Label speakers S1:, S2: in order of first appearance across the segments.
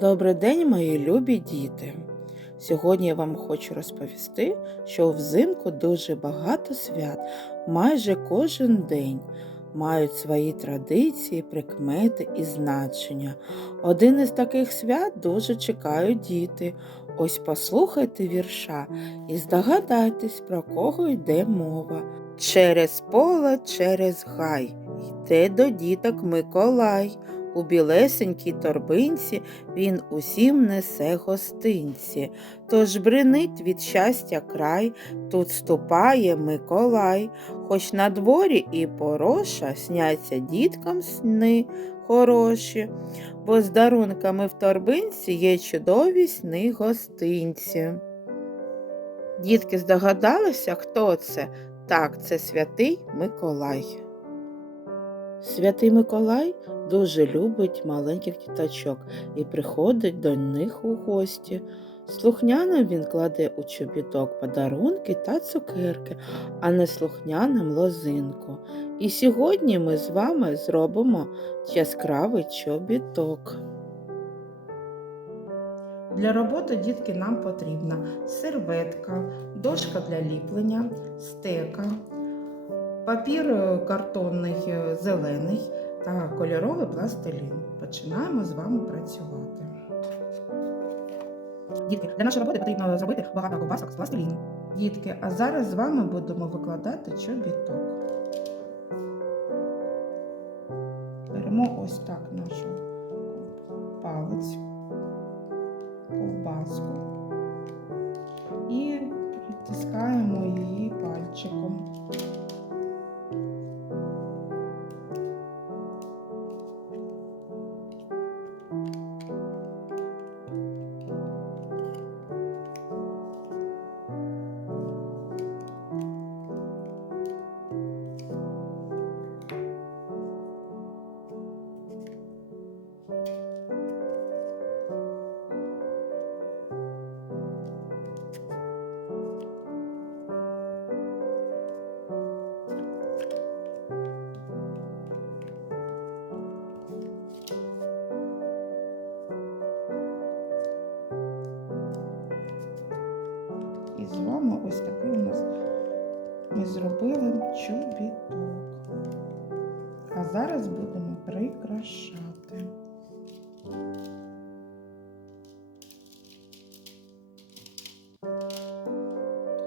S1: Добрий день, мої любі діти! Сьогодні я вам хочу розповісти, що взимку дуже багато свят, майже кожен день мають свої традиції, прикмети і значення. Один із таких свят дуже чекають діти. Ось послухайте вірша і здогадайтесь, про кого йде мова. Через поле, через гай йде до діток Миколай. У білесенькій торбинці він усім несе гостинці. Тож бринить від щастя край, тут ступає Миколай. Хоч на дворі і пороша сняться діткам сни хороші, бо з дарунками в торбинці є чудові сни гостинці. Дітки здогадалися, хто це? Так, це святий Миколай. Святий Миколай дуже любить маленьких діточок і приходить до них у гості. Слухняним він кладе у чобіток подарунки та цукерки, а не слухняним лозинку. І сьогодні ми з вами зробимо яскравий чобіток. Для роботи дітки нам потрібна серветка, дошка для ліплення, стека, папір е, картонний е, зелений та кольоровий пластилін. Починаємо з вами працювати. Дітки, для нашої роботи потрібно зробити багато ковбасок з пластиліну. Дітки, а зараз з вами будемо викладати чобіток. Беремо ось так нашу палець, ковбаску і притискаємо її пальчиком. Вами ось такий у нас ми зробили чобіток. А зараз будемо прикрашати.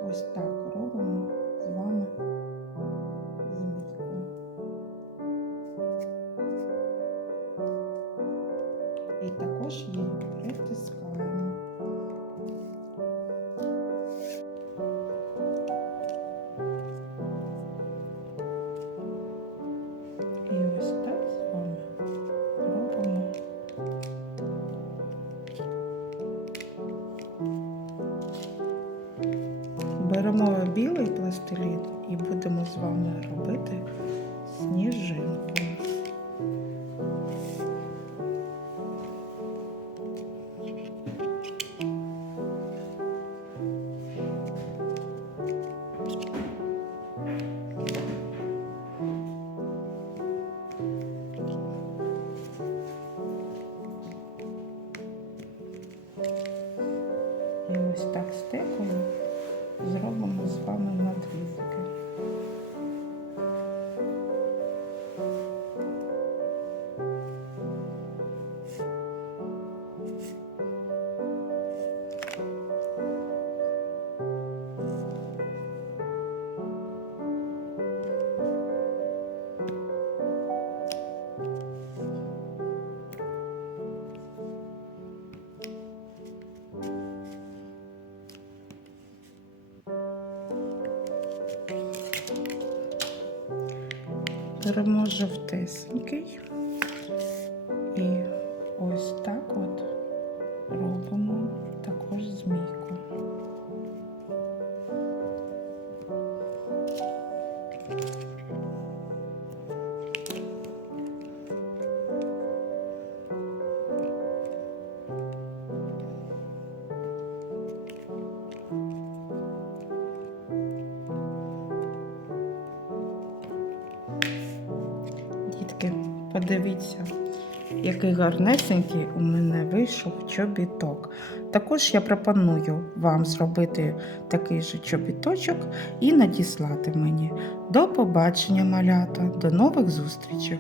S1: Ось так робимо з вами змійку. І також її Беремо білий пластилін і будемо з вами робити сніжинку. Беремо жовтесенький подивіться, Який гарнесенький у мене вийшов чобіток. Також я пропоную вам зробити такий же чобіточок і надіслати мені. До побачення, малята, до нових зустрічей!